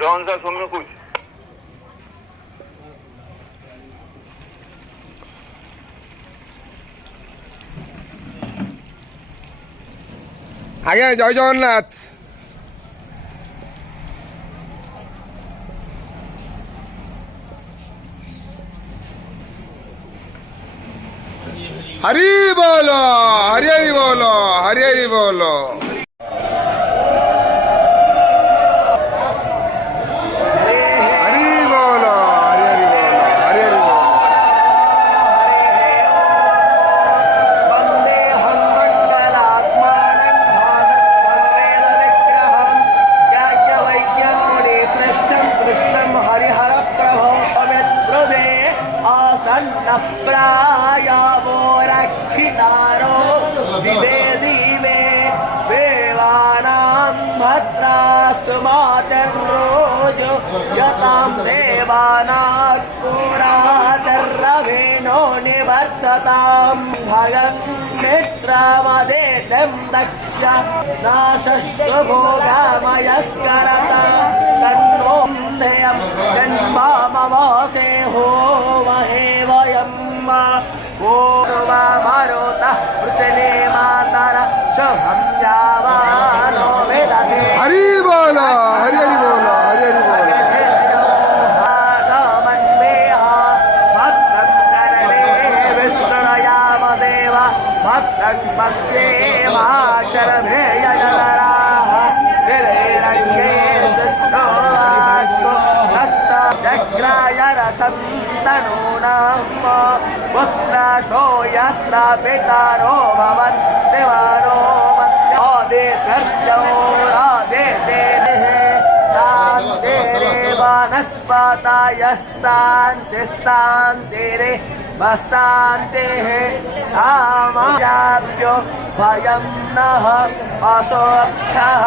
जौन सा सौम्य कुछ आज्ञा जय जगन्नाथ। हरि बोलो, हरि हरि बोलो, हरि हरि बोलो। प्रायावो रक्षितारो दिवे देवानां भद्रास्तु मातर्रोज यतां देवानात् पुरातर्रवेणो निवर्ततां भयं मित्रमदेतं दक्ष नाशस्तु भोगामयस्करत तन्नो देयं जन्मामवासे होमहे वयम् ओ सुवामरुतः पृथ्वी मातरा शुभं जावानो वेदते। हरि बोलो, हरि हरि बोलो, हरि हरि बोलो। विष्णुयामदेव भक्तस्ये माचरभेयजराः विरैरङ्गे दुष्टो चक्राय रसन्तनूनां पुत्राशो यत्र पितारो भवन्तिवारो मध्योदे सर्जो राधे शान्तिरेव नस्पतायस्तान्तिस्तान्तिरे वस्तान्तिः कामाभ्यो भयं नः असोभ्यः।